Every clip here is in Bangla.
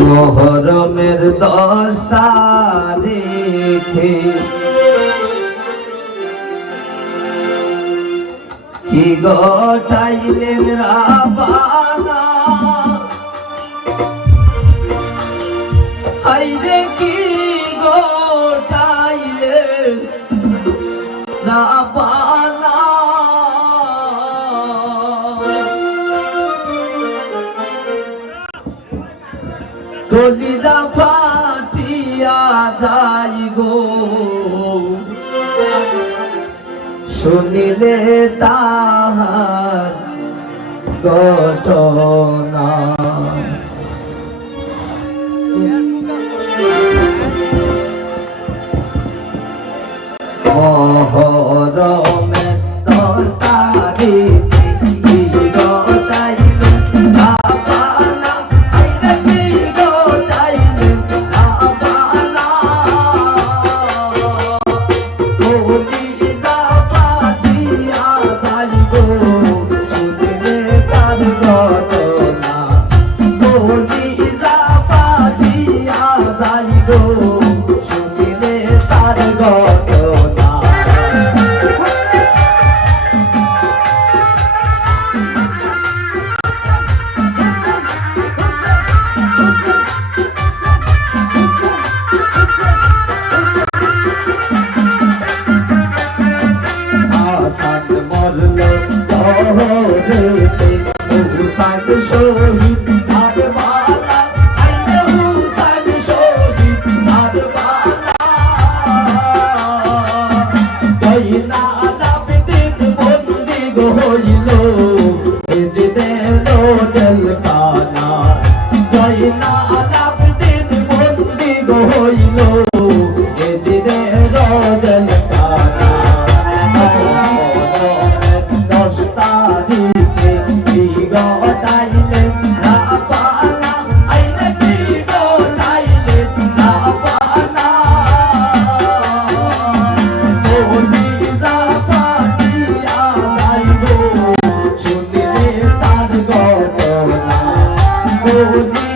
মোহরমের দশ তারিখে কি গটাইলেন রাবানা? হাইরে কি গটাইলেন রাবানা? যাই গো। শুনিলে তাহার ঘটনা। অহরম Oh,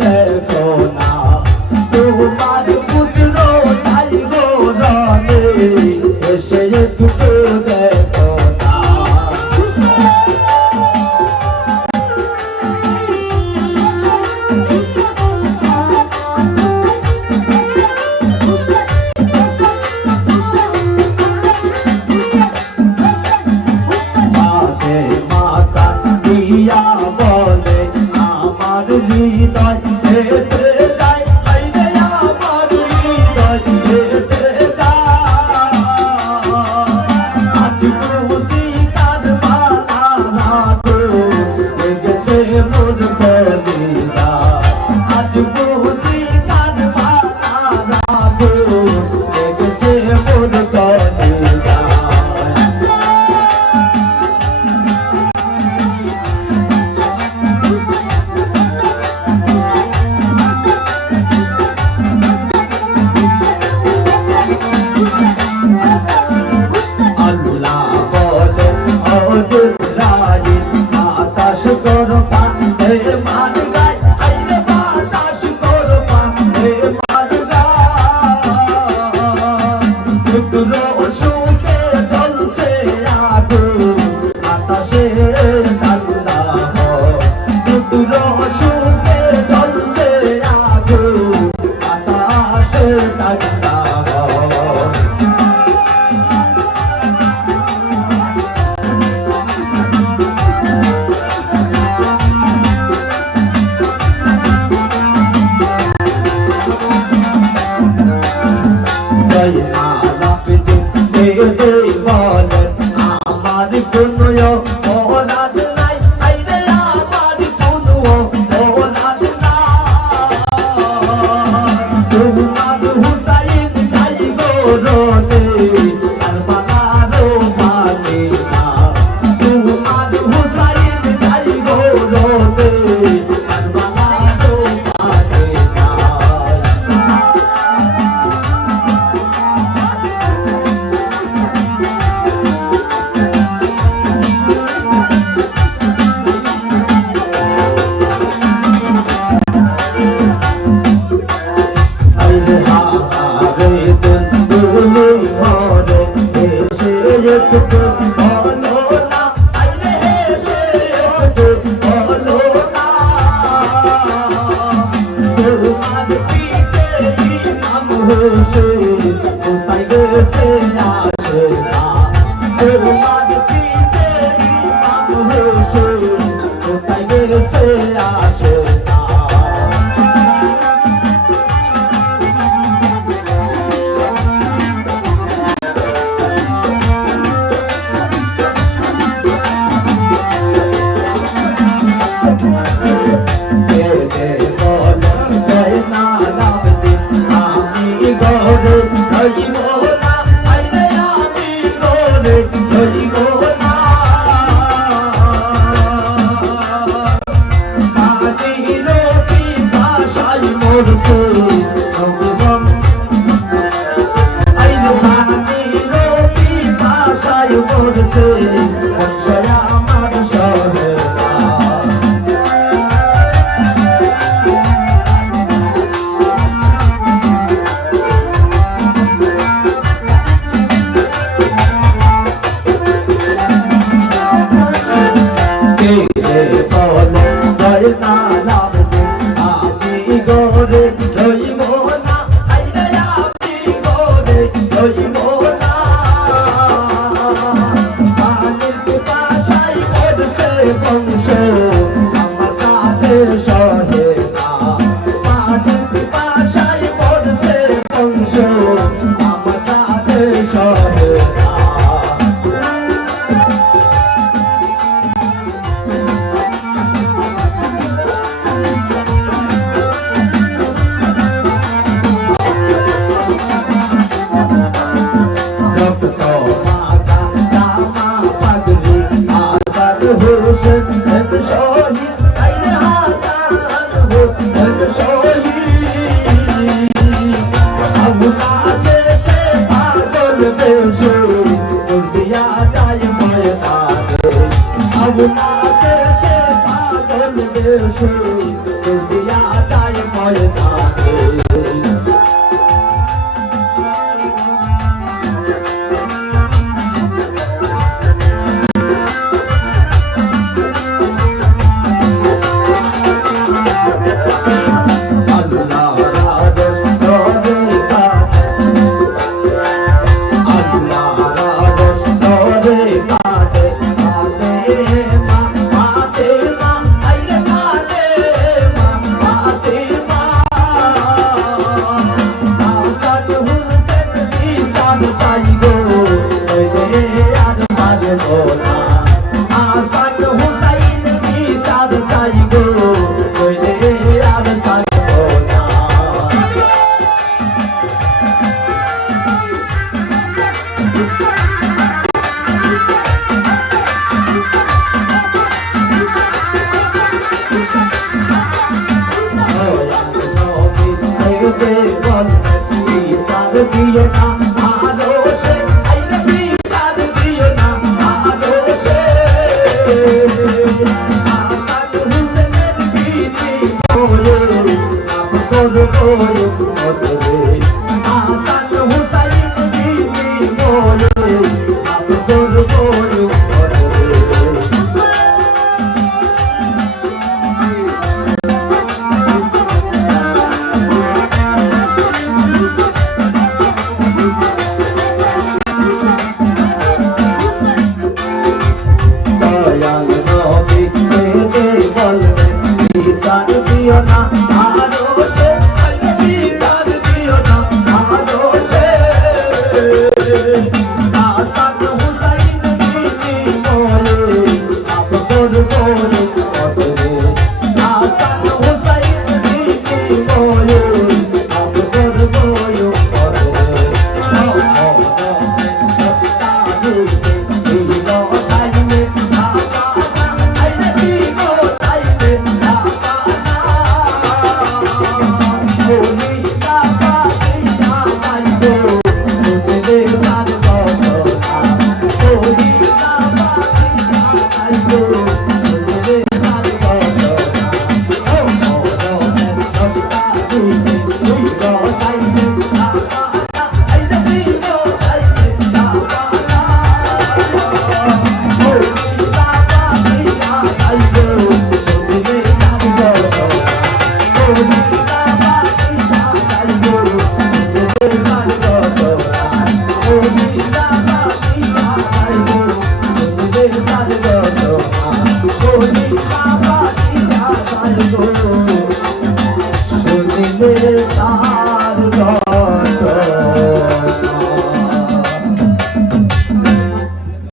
দেখো Oh, হোসেন এক শহীদ আইনে হাসান হোসেন শহীদ আমরা দেশে পাগল দেশে দিয়া যায় ময়দান আমরা দেশে পাগল দেশে দিয়া দিও না Thank you.